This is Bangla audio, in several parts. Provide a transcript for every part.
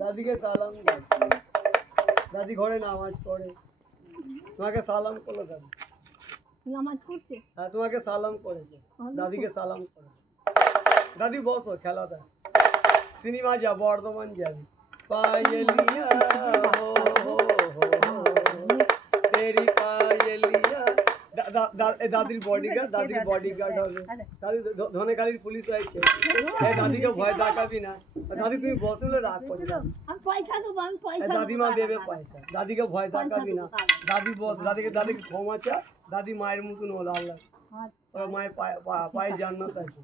দাদিকে সালাম দাও। দাদি ঘরে নামাজ পড়ে, তোমাকে সালাম করলো দাদি। নামাজ পড়ছে? হ্যাঁ তোমাকে সালাম করেছে, দাদিকে সালাম করে। দাদি বসো, খেলা দেখ। সিনেমা যা, বর্ধমান যাবি। পায়েলিয়া হো হো হো তেরি পায়েলিয়া। দাদির বডিগার্ড, দাদির বডিগার্ড হবে। দাদি ধনেখালির পুলিশ হয়েছে। দাদিকে ভয় দেখাবি না। দাদি তুমি বসলে রাগ করবে। দাদিমা দেবে পয়সা, দাদিকে ভয় দেখাবি না। দাদি বস, দাদিকে ক্ষমা চা। দাদি মায়ের মতন হলো আল্লাহ, মায়ের পায়ে জান্নাত আছে।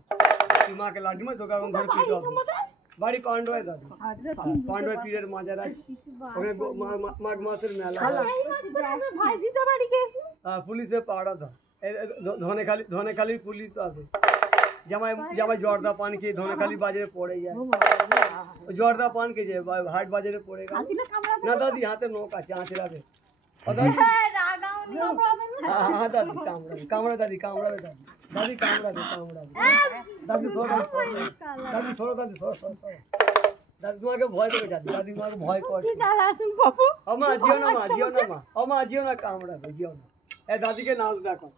তুই মাকে লাড্ডু মা তোকে এখন ধরে পিটো হবে। বাড়ি পান্ডয় দাদি, পান্ডয় পীরের মাজার আছে ওখানে, মাঘ মাসের মেলা। পুলিশে পাড়া দাও, ধনেখালির পুলিশ আছে। জামাই জর্দা পান খেয়ে ধনেখালি বাজারে পড়ে যায়। জর্দা পান খেয়ে যায়, হাট বাজারে পড়ে গেল। না দাদি হাতে নখ আছে, আঁচড়াবে। দাদি কামড়া দাদি, কামড়াবে দাদি, দাদি কামড়াবে, কামড়াবে। দাদি সরো, দাদি সরো, দাদি সরো, দাদি তোমাকে ভয় দেবে। দাদি তোমাকে ভয় করে। আমা জিও না, মা জিও না, মা আমা জিও না, কামড়াবে, জিও না। এ দাদিকে নাচ দেখো।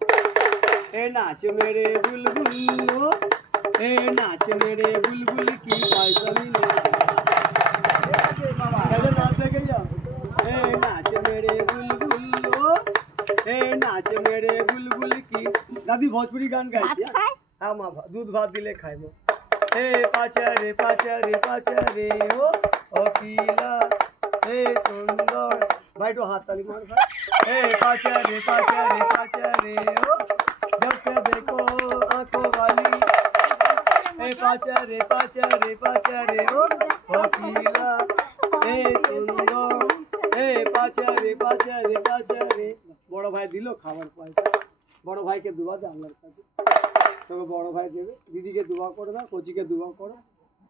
এ নাচ মেরে বুলবুল, এ নাচ মেরে বুলবুল কি পয়সা মিলে। নাচ দেখে যাও। এ নাচ মেরে বুলবুল, এ নাচ মেরে বুলবুল কি। দাদি ভোজপুরি গান গাইছে। হ্যাঁ মা, দুধ ভাত দিলে খাই মা। এ পাচারে পাচারে পাচারে ও কিলা, এ সুন্দর। ভাই একটু হাত তালি মার ভাই। এ পাচারে পাচারে পাচারে ও जब से देखो आंखों वाली, ए पाचारे पाचारे पाचारे ओ वकीला, ए सुंदर, ए पाचारे पाचारे पाचारे। বড় ভাই দিল খাবার পয়সা। বড় ভাইকে দুয়া দে আল্লাহর কাছে, তোকে বড় ভাই দেবে। দিদিকে দুয়া করে দাও, কোচিকে দুয়া করো,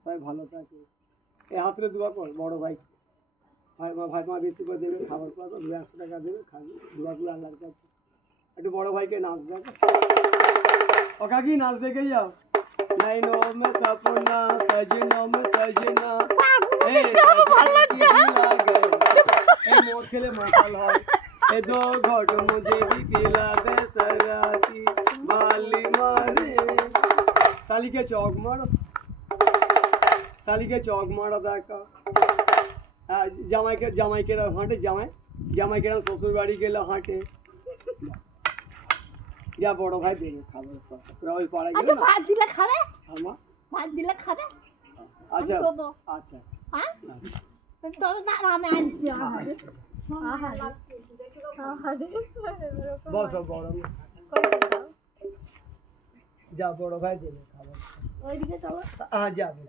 সবাই ভালো থাকে। এই হাতলে দুয়া কর বড় ভাই। ভাই তোমার বেশি করে দেবে খাবার পয়সা, 100 টাকা দেবে, খাবি। দুয়া করে আল্লাহর কাছে। একটু বড় ভাইকে নাচ দেখো। ও কাকি নাচ দেখে যাও। নাইনো মে সপনা সজনা মে সজনা, এ সজনা কি লাগে, এ মোর খেলে মাতাল হয়। এ দো ঘট মুঝে भी पिला दे सराती बाली मारे। साली के चौक मारो, साली के चौक मारो देखो। জামাইকে হাঁটে, জামাইকে শ্বশুর বাড়ি গেলে হাঁটে। যা বড় ভাই দেবে খাবার পয়সা, তোরা ওই পাড়ায় গেলে না। ভাত দিলে খাবে? হ্যাঁ ভাত দিলে খাবে? আচ্ছা আচ্ছা, হ্যাঁ তবে না, আমি আনছি। বসো বড়, যা বড় ভাই দেবে খাবার। ওইদিকে চলো। হ্যাঁ যাবে।